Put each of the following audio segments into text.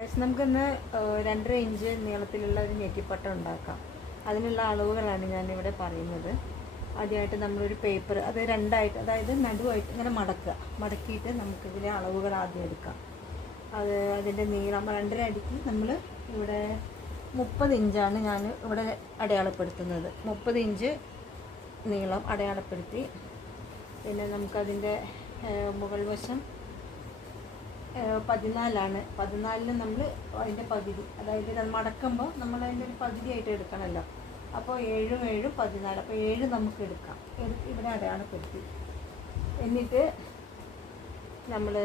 നമുക്കിന്ന് 2.5 ഇഞ്ച് നീളത്തിലുള്ള ഒരു നെറ്റിപ്പട്ടം ഉണ്ടാക്കാം. അതിനുള്ള അളവുകളാണ് ഞാനിവിടെ പറയുന്നത്. ആദ്യമായിട്ട് നമ്മളൊരു പേപ്പർ അത് രണ്ടായിട്ട്, അതായത് നടുവായിട്ട് ഇങ്ങനെ മടക്കിയിട്ട് നമുക്കിതിലെ അളവുകൾ ആദ്യം എടുക്കാം. അതിൻ്റെ നീളം 2.5 അടിക്ക് നമ്മൾ ഇവിടെ 30 ഇഞ്ചാണ് ഞാൻ ഇവിടെ അടയാളപ്പെടുത്തുന്നത്. 30 ഇഞ്ച് നീളം അടയാളപ്പെടുത്തി. പിന്നെ നമുക്കതിൻ്റെ മുകൾ വശം 14 14 നമ്മൾ അതിൻ്റെ പകുതി, അതായത് അത് മടക്കുമ്പോൾ നമ്മൾ അതിൻ്റെ ഒരു പകുതിയായിട്ട് എടുക്കണമല്ലോ. അപ്പോൾ 7 7 14, അപ്പോൾ 7 നമുക്ക് എടുക്കാം. ഇവിടെ അടയാളപ്പെടുത്തി. എന്നിട്ട് നമ്മൾ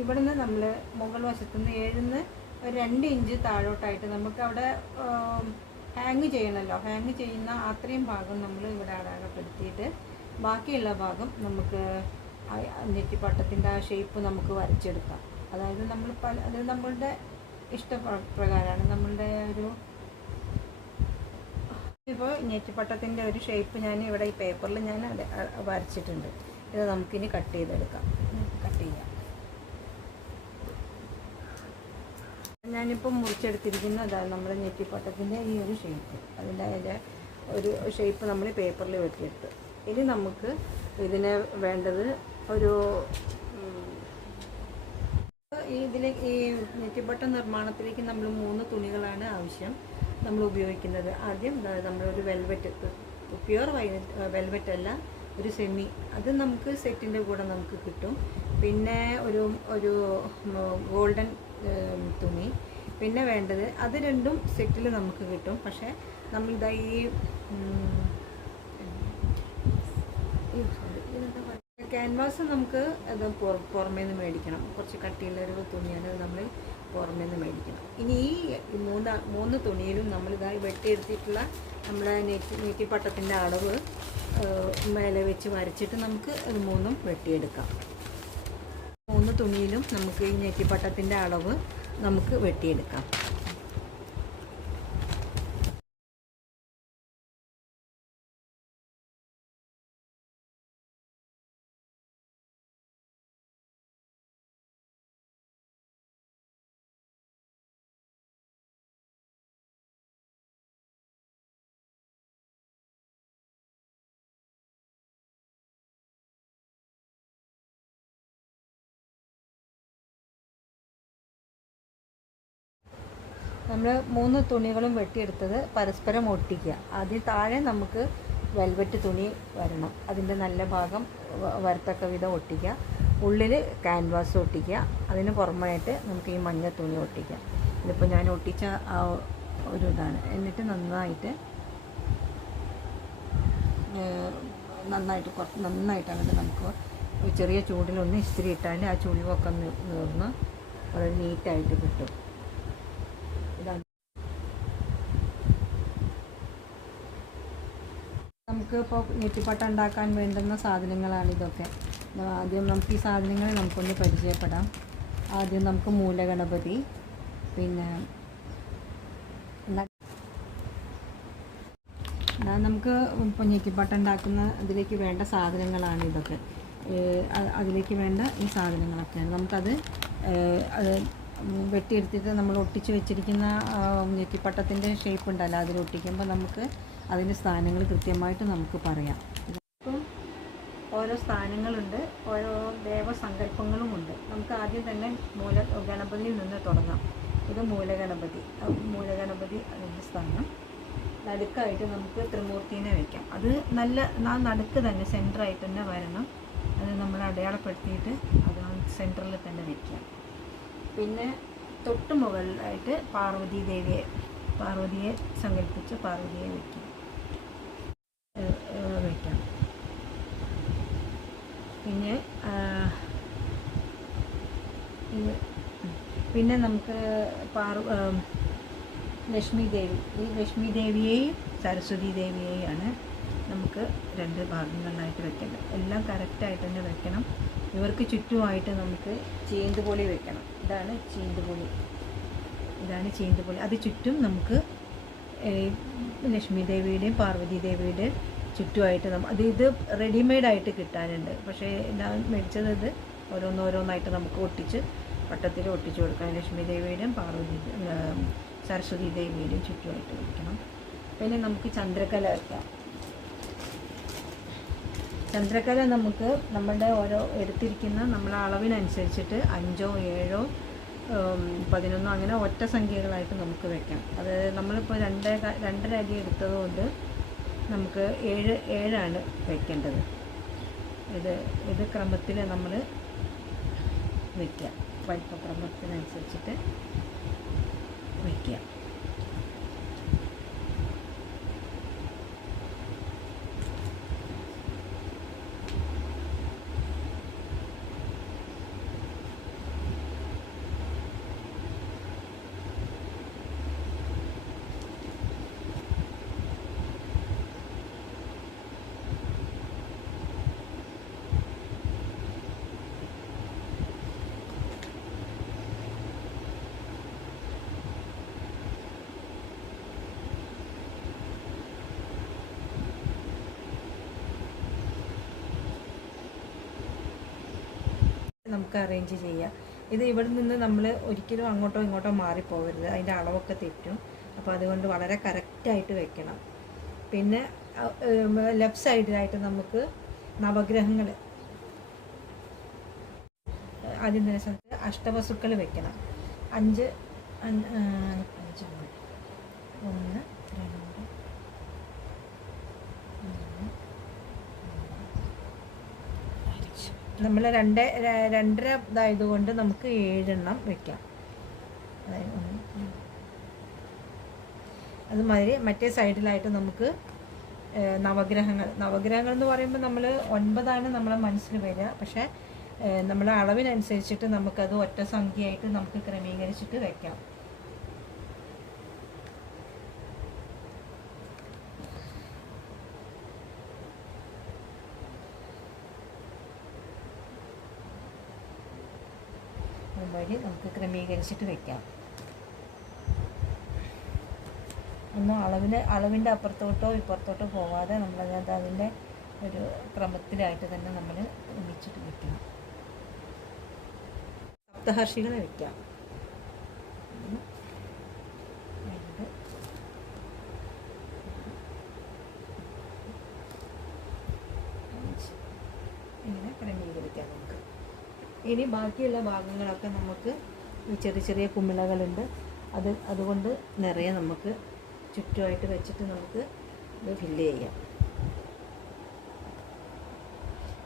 ഇവിടുന്ന് നമ്മൾ മുകൾ വശത്തുനിന്ന് 7ന്ന് ഒരു 2 ഇഞ്ച് താഴോട്ടായിട്ട് നമുക്ക് അവിടെ ഹാങ് ചെയ്യണമല്ലോ. ഹാങ് ചെയ്യുന്ന അത്രയും ഭാഗം നമ്മൾ ഇവിടെ അടയാളപ്പെടുത്തിയിട്ട് ബാക്കിയുള്ള ഭാഗം നമുക്ക് നെറ്റിപ്പട്ടത്തിൻ്റെ ആ ഷേപ്പ് നമുക്ക് വരച്ചെടുക്കാം. അതായത് അത് നമ്മളുടെ ഇഷ്ടപ്രകാരമാണ്. നമ്മളുടെ ഇപ്പോൾ നെറ്റിപ്പട്ടത്തിൻ്റെ ഒരു ഷേപ്പ് ഞാൻ ഇവിടെ ഈ പേപ്പറിൽ ഞാൻ വരച്ചിട്ടുണ്ട്. ഇത് നമുക്കിനി കട്ട് ചെയ്യാം. ഞാനിപ്പോൾ മുറിച്ചെടുത്തിരിക്കുന്ന അതാണ് നമ്മുടെ നെറ്റിപ്പട്ടത്തിൻ്റെ ഈ ഒരു ഷേപ്പ്. അതിൻ്റെ ഒരു ഷേപ്പ് നമ്മൾ പേപ്പറിൽ വെട്ടിയെടുത്ത്. ഇനി നമുക്ക് ഇതിന് വേണ്ടത് ഈ നെറ്റിപ്പട്ട നിർമ്മാണത്തിലേക്ക് നമ്മൾ 3 തുണികളാണ് ആവശ്യം നമ്മൾ ഉപയോഗിക്കുന്നത്. ആദ്യം നമ്മളൊരു പ്യുവർ വെൽവെറ്റ് അല്ല, ഒരു സെമി, അത് നമുക്ക് സെറ്റിൻ്റെ കൂടെ നമുക്ക് കിട്ടും. പിന്നെ ഒരു ഗോൾഡൻ തുണി. പിന്നെ വേണ്ടത് അത് രണ്ടും സെറ്റിൽ നമുക്ക് കിട്ടും. പക്ഷേ നമ്മളിതാ ക്യാൻവാസ് നമുക്ക് അത് പുറമേ നിന്ന് മേടിക്കണം. കുറച്ച് കട്ടിയുള്ളൊരു തുണിയാണ് നമ്മൾ പുറമേ നിന്ന് മേടിക്കണം. ഇനി ഈ 3 തുണിയിലും നമ്മളിതായി വെട്ടിയെടുത്തിട്ടുള്ള നമ്മുടെ നെറ്റിപ്പട്ടത്തിൻ്റെ അളവ് മേലെ വെച്ച് വരച്ചിട്ട് നമുക്ക് ഇത് 3ഉം വെട്ടിയെടുക്കാം. 3 തുണിയിലും നമുക്ക് ഈ നെറ്റിപ്പട്ടത്തിൻ്റെ അളവ് നമുക്ക് വെട്ടിയെടുക്കാം. നമ്മൾ 3 തുണികളും വെട്ടിയെടുത്തത് പരസ്പരം ഒട്ടിക്കുക. ആദ്യം താഴെ നമുക്ക് വെൽവെറ്റ് തുണി വരണം. അതിൻ്റെ നല്ല ഭാഗം വരത്തക്ക വിധം ഒട്ടിക്കുക. ഉള്ളിൽ ക്യാൻവാസ് ഒട്ടിക്കുക. അതിന് പുറമായിട്ട് നമുക്ക് ഈ മഞ്ഞ തുണി ഒട്ടിക്കാം. ഇതിപ്പോൾ ഞാൻ ഒട്ടിച്ച ആ ഒരു ഇതാണ്. എന്നിട്ട് നന്നായിട്ട് അങ്ങോട്ട് നമുക്ക് ചെറിയ ചൂടിലൊന്ന് ഇസ്തിരി ഇട്ടാൽ ആ ചുളിവൊക്കെ നീർന്ന് വളരെ നീറ്റായിട്ട് കിട്ടും. നമുക്ക് ഇപ്പോൾ നെറ്റിപ്പട്ട ഉണ്ടാക്കാൻ വേണ്ടുന്ന സാധനങ്ങളാണ് ഇതൊക്കെ. ആദ്യം നമുക്ക് ഈ സാധനങ്ങൾ നമുക്കൊന്ന് പരിചയപ്പെടാം. ആദ്യം നമുക്ക് മൂലഗണപതി, പിന്നെ നമുക്ക് ഇപ്പോൾ നെറ്റിപ്പട്ട ഉണ്ടാക്കുന്ന അതിലേക്ക് വേണ്ട സാധനങ്ങളാണ് ഇതൊക്കെ. അതിലേക്ക് വേണ്ട ഈ സാധനങ്ങളൊക്കെയാണ്. നമുക്കത് വെട്ടിയെടുത്തിട്ട് നമ്മൾ ഒട്ടിച്ച് വെച്ചിരിക്കുന്ന നെറ്റിപ്പട്ടത്തിൻ്റെ ഷേപ്പ് ഉണ്ടല്ലോ, അതിൽ ഒട്ടിക്കുമ്പോൾ നമുക്ക് അതിൻ്റെ സ്ഥാനങ്ങൾ കൃത്യമായിട്ട് നമുക്ക് പറയാം. ഇപ്പം ഓരോ സ്ഥാനങ്ങളുണ്ട്, ഓരോ ദേവസങ്കല്പങ്ങളുമുണ്ട്. നമുക്ക് ആദ്യം തന്നെ ഗണപതിയിൽ നിന്ന് തുടങ്ങാം. ഇത് മൂലഗണപതി. അതിൻ്റെ സ്ഥാനം. നടുക്കായിട്ട് നമുക്ക് ത്രിമൂർത്തിനെ വയ്ക്കാം. അത് നടുക്ക് തന്നെ സെൻറ്ററായിട്ട് തന്നെ വരണം. അത് നമ്മൾ അടയാളപ്പെടുത്തിയിട്ട് അത് സെൻറ്ററിൽ തന്നെ വയ്ക്കാം. പിന്നെ തൊട്ട് മുകളിലായിട്ട് പാർവതിയെ സങ്കല്പിച്ച് പാർവതിയെ വയ്ക്കാം. പിന്നെ നമുക്ക് ലക്ഷ്മി ദേവി. ഈ ലക്ഷ്മി ദേവിയെയും സരസ്വതി ദേവിയെയാണ് നമുക്ക് 2 ഭാഗങ്ങളിലായിട്ട് വെക്കേണ്ടത്. എല്ലാം കറക്റ്റായിട്ട് തന്നെ വെക്കണം. ഇവർക്ക് ചുറ്റുമായിട്ട് നമുക്ക് ചീന്തുപൊളി വെക്കണം. ഇതാണ് ചീന്തുപൊളി. അത് ചുറ്റും നമുക്ക് ലക്ഷ്മി ദേവിയുടെയും പാർവതി ദേവിയുടെയും ചുറ്റുമായിട്ട് ഇത് റെഡിമെയ്ഡായിട്ട് കിട്ടാനുണ്ട്. പക്ഷേ ഞാൻ മേടിച്ചത് ഓരോന്നോരോന്നായിട്ട് നമുക്ക് ഒട്ടിച്ച് പട്ടത്തിൽ ഒട്ടിച്ച് കൊടുക്കാം. ലക്ഷ്മി ദേവിയുടെയും സരസ്വതി ദേവിയുടെയും ചുറ്റുമായിട്ട് വയ്ക്കണം. പിന്നെ നമുക്ക് ചന്ദ്രക്കല വയ്ക്കാം. ചന്ദ്രക്കല നമുക്ക് നമ്മളുടെ ഓരോ എടുത്തിരിക്കുന്ന നമ്മളെ അളവിനനുസരിച്ചിട്ട് 5, 7, 11 അങ്ങനെ ഒറ്റ സംഖ്യകളായിട്ട് നമുക്ക് വെക്കാം. അത് നമ്മളിപ്പോൾ 2.5 അടി എടുത്തതുകൊണ്ട് നമുക്ക് 7 വെക്കേണ്ടത്. ഇത് ക്രമത്തിൽ നമ്മൾ വയ്ക്കുക. വലിപ്പക്രമത്തിനനുസരിച്ചിട്ട് വയ്ക്കുക. നമുക്ക് അറേഞ്ച് ചെയ്യാം. ഇത് ഇവിടെ നിന്ന് നമ്മൾ ഒരിക്കലും അങ്ങോട്ടോ ഇങ്ങോട്ടോ മാറിപ്പോകരുത്. അതിൻ്റെ അളവൊക്കെ തെറ്റും. അപ്പോൾ അതുകൊണ്ട് വളരെ കറക്റ്റായിട്ട് വെക്കണം. പിന്നെ ലെഫ്റ്റ് സൈഡിലായിട്ട് നമുക്ക് നവഗ്രഹങ്ങൾ ആദ്യം തന്നെ സ്ഥലത്ത് അഷ്ടവസുക്കൾ വെക്കണം. 5 1 2 നമ്മൾ 2.5 ഇതായതുകൊണ്ട് നമുക്ക് 7 വെക്കാം. അതുമാതിരി മറ്റേ സൈഡിലായിട്ട് നമുക്ക് നവഗ്രഹങ്ങൾ എന്ന് പറയുമ്പോൾ നമ്മൾ 9 നമ്മളെ മനസ്സിൽ വരിക. പക്ഷേ നമ്മളെ അളവിനനുസരിച്ചിട്ട് നമുക്കത് ഒറ്റ സംഖ്യയായിട്ട് നമുക്ക് ക്രമീകരിച്ചിട്ട് വെക്കാം. വഴി നമുക്ക് ക്രമീകരിച്ചിട്ട് വെക്കാം. ഒന്നും അളവിൻ്റെ അപ്പുറത്തോട്ടോ ഇപ്പുറത്തോട്ടോ പോകാതെ നമ്മളത് അതിൻ്റെ ഒരു ക്രമത്തിലായിട്ട് തന്നെ നമ്മൾ ഒന്നിച്ചിട്ട് വെക്കണം. സപ്തഹർഷികളെ വെക്കാം. 2 5 ഇങ്ങനെ ക്രമീകരിക്കാം നമുക്ക്. ഇനി ബാക്കിയുള്ള ഭാഗങ്ങളൊക്കെ നമുക്ക് ചെറിയ ചെറിയ കുമിളകളുണ്ട്. അതുകൊണ്ട് നിറയെ നമുക്ക് ചുറ്റുമായിട്ട് വെച്ചിട്ട് നമുക്ക് ഇത് ഫില്ല് ചെയ്യാം.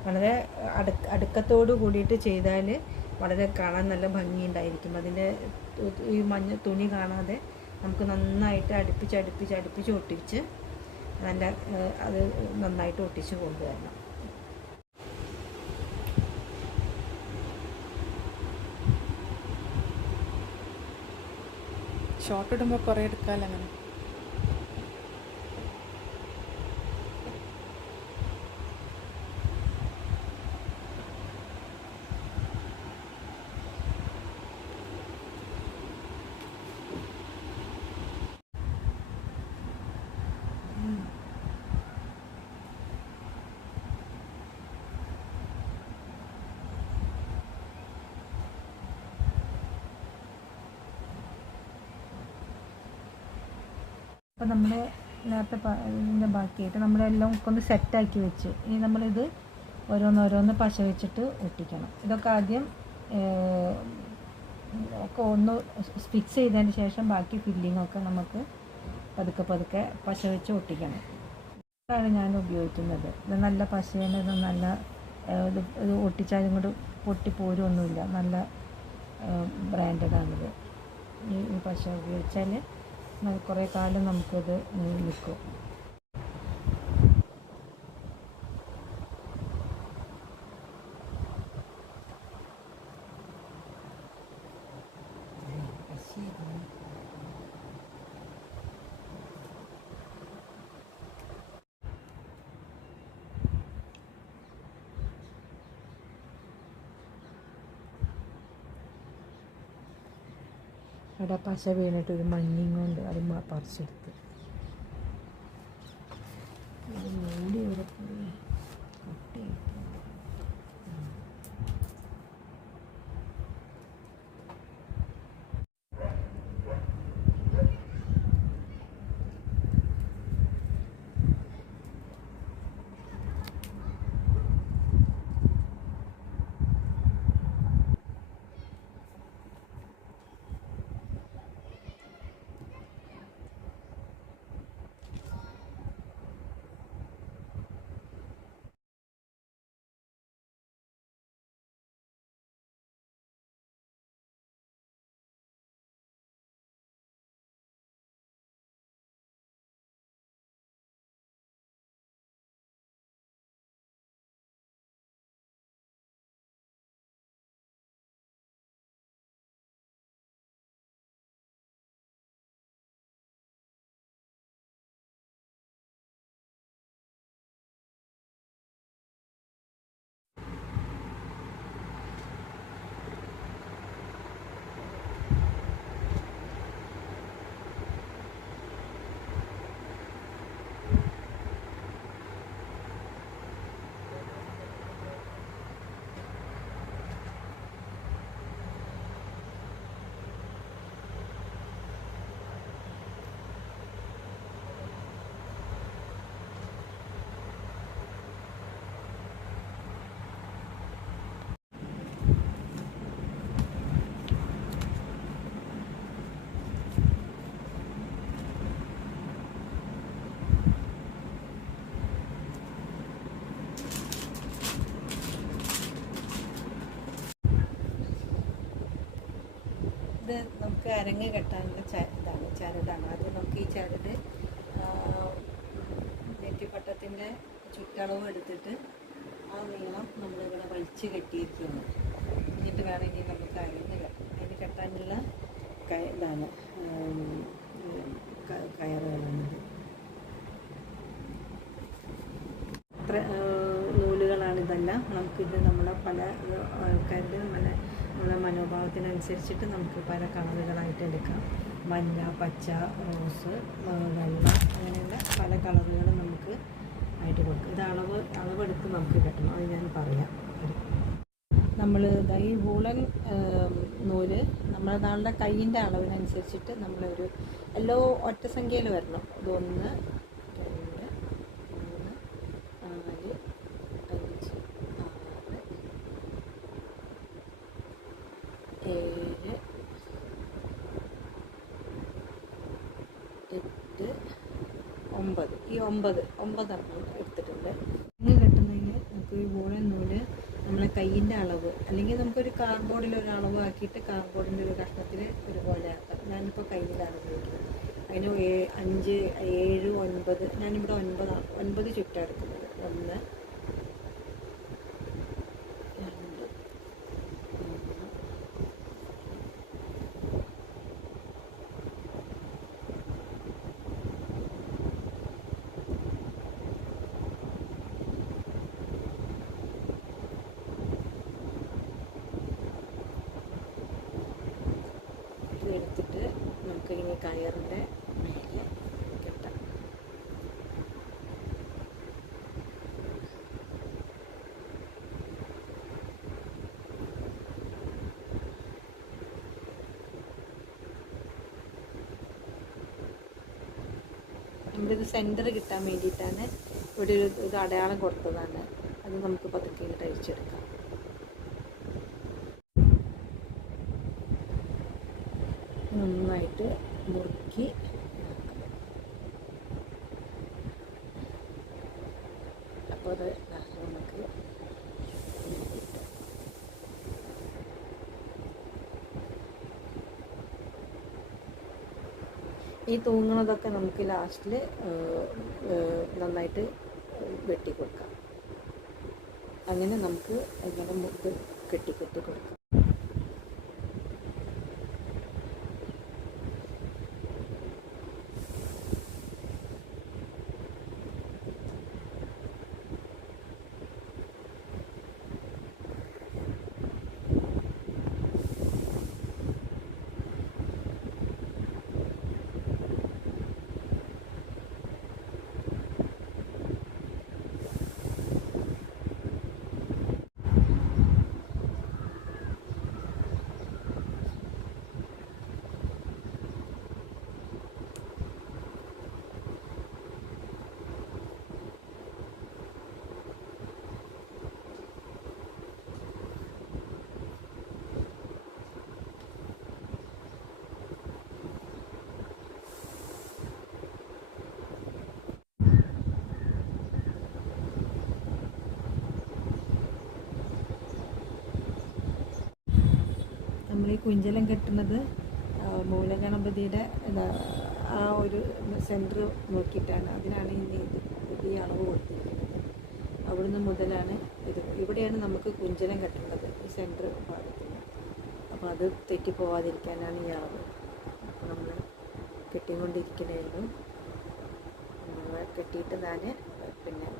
വളരെ അടുക്കത്തോട് കൂടിയിട്ട് ചെയ്താൽ വളരെ കാണാൻ നല്ല ഭംഗിയുണ്ടായിരിക്കും. അതിൻ്റെ ഈ മഞ്ഞ തുണി കാണാതെ നമുക്ക് നന്നായിട്ട് അടുപ്പിച്ച് ഒട്ടിച്ച് അത് നന്നായിട്ട് ഒട്ടിച്ച് കൊണ്ടുവരണം. ഷോർട്ട് ഇടുമ്പോൾ കുറേ എടുക്കാമല്ലോ അങ്ങനെ. അപ്പോൾ നമ്മൾ നേരത്തെ ഇതിൻ്റെ ബാക്കിയായിട്ട് നമ്മളെല്ലാം ഒന്ന് സെറ്റാക്കി വെച്ച് ഇനി നമ്മളിത് ഓരോന്നോരോന്ന് പശ വെച്ചിട്ട് ഒട്ടിക്കണം. ഇതൊക്കെ ആദ്യം ഒക്കെ ഒന്ന് ഫിക്സ് ചെയ്തതിന് ശേഷം ബാക്കി ഫില്ലിങ്ങൊക്കെ നമുക്ക് പതുക്കെ പശ വെച്ച് ഒട്ടിക്കണം. ഇതാണ് ഞാൻ ഉപയോഗിക്കുന്നത്. ഇത് നല്ല പശയാണ്. ഇത് നല്ല ഇത് ഒട്ടിച്ചാലും കൂടി പൊട്ടിപ്പോരൊന്നുമില്ല. നല്ല ബ്രാൻഡഡാണിത്. ഈ പശ ഉപയോഗിച്ചാൽ കുറേ കാലം നമുക്കത് നിൽക്കും. അവിടെ പശ വീണിട്ട് ഒരു മഞ്ഞയും കൊണ്ട് അത് പറിച്ചെടുത്ത് മൂടി ഇവിടെ പോയി ഇത് നമുക്ക് അരങ്ങ് കെട്ടാനുള്ള ഇതാണ് ചരടാണ്. അത് നമുക്ക് ഈ ചരട് നെറ്റിപ്പട്ടത്തിൻ്റെ ചുറ്റളവ് എടുത്തിട്ട് ആ നീളം നമ്മളിവിടെ വലിച്ച് കെട്ടിയിരിക്കുകയാണ്. എന്നിട്ട് വേണമെങ്കിൽ നമുക്ക് അരങ്ങ് കെട്ടാം. അതിന് കെട്ടാനുള്ള ഇതാണ് കയറുകളുള്ളത്. ഇത്ര നൂലുകളാണ് ഇതെല്ലാം. നമുക്കിത് നമ്മളെ പല ആൾക്കാരുടെ നമ്മളെ മനോഭാവത്തിനനുസരിച്ചിട്ട് നമുക്ക് പല കളറുകളായിട്ട് എടുക്കാം. മഞ്ഞ, പച്ച, റോസ്, വെള്ള, അങ്ങനെയുള്ള പല കളറുകളും നമുക്ക് ആയിട്ട് കൊടുക്കും. ഇത് അളവെടുത്ത് നമുക്ക് കിട്ടണം. അത് ഞാൻ പറയാം. നമ്മൾ ഈ വൂളൻ നൂല് നമ്മളുടെ കയ്യിൻ്റെ അളവിനനുസരിച്ചിട്ട് നമ്മളൊരു എല്ലോ ഒറ്റ സംഖ്യയിൽ വരണം. ഇത് 1, 2, 3, 4, 5, 6, 7, 8, 9. ഈ 9 എടുത്തിട്ടുണ്ട്. ഇങ്ങനെ കെട്ടുന്നതിന് നമുക്ക് ഈ വൂളൻ നൂല് നമ്മളെ കയ്യിൻ്റെ അളവ്, അല്ലെങ്കിൽ നമുക്കൊരു കാർഡ്ബോർഡിൽ ഒരു അളവ് ആക്കിയിട്ട് കാർഡ്ബോർഡിൻ്റെ ഒരു കഷ്ണത്തിൽ ഒരുപോലെ ആക്കാം. ഞാനിപ്പോൾ കയ്യിലാണ് ഉപയോഗിക്കുന്നത്. അതിന് 5, 7, 9, ഞാനിവിടെ 9 ചുറ്റാണ് എടുക്കുന്നത്. 1, 2, 3, എടുത്തിട്ട് നമുക്കിങ്ങനെ കയറിൻ്റെ മേലെ കെട്ടാം. നമ്മളിത് സെൻറ്റർ കിട്ടാൻ വേണ്ടിയിട്ടാണ് ഇവിടെ ഒരു അടയാളം കൊടുത്തതാണ്. അത് നമുക്ക് പതുക്കെ ഇങ്ങോട്ട് അഴിച്ചെടുക്കാം. നന്നായിട്ട് മുറുക്കി അപ്പോൾ അത് നമുക്ക് ഈ തൂങ്ങുന്നതൊക്കെ നമുക്ക് ലാസ്റ്റിൽ നന്നായിട്ട് വെട്ടി കൊടുക്കാം. അങ്ങനെ നമുക്ക് ഇങ്ങനെ ഇത് കെട്ടി കൊടുക്കാം. നമ്മൾ ഈ കുഞ്ചലം കെട്ടുന്നത് മൂലഗണപതിയുടെ ആ ഒരു സെൻറ്റർ നോക്കിയിട്ടാണ്. അതിനാണ് ഈ അളവ് കൊടുത്തിരിക്കുന്നത്. അവിടുന്ന് മുതലാണ് ഇവിടെയാണ് നമുക്ക് കുഞ്ചലം കെട്ടുന്നത്, ഈ സെൻറ്റർ ഭാഗത്തിന്. അപ്പോൾ അത് തെറ്റിപ്പോവാതിരിക്കാനാണ് ഈ അളവ്. അപ്പോൾ നമ്മൾ കെട്ടിക്കൊണ്ടിരിക്കണേലും നമ്മൾ കെട്ടിയിട്ട് ഞാൻ പിന്നെ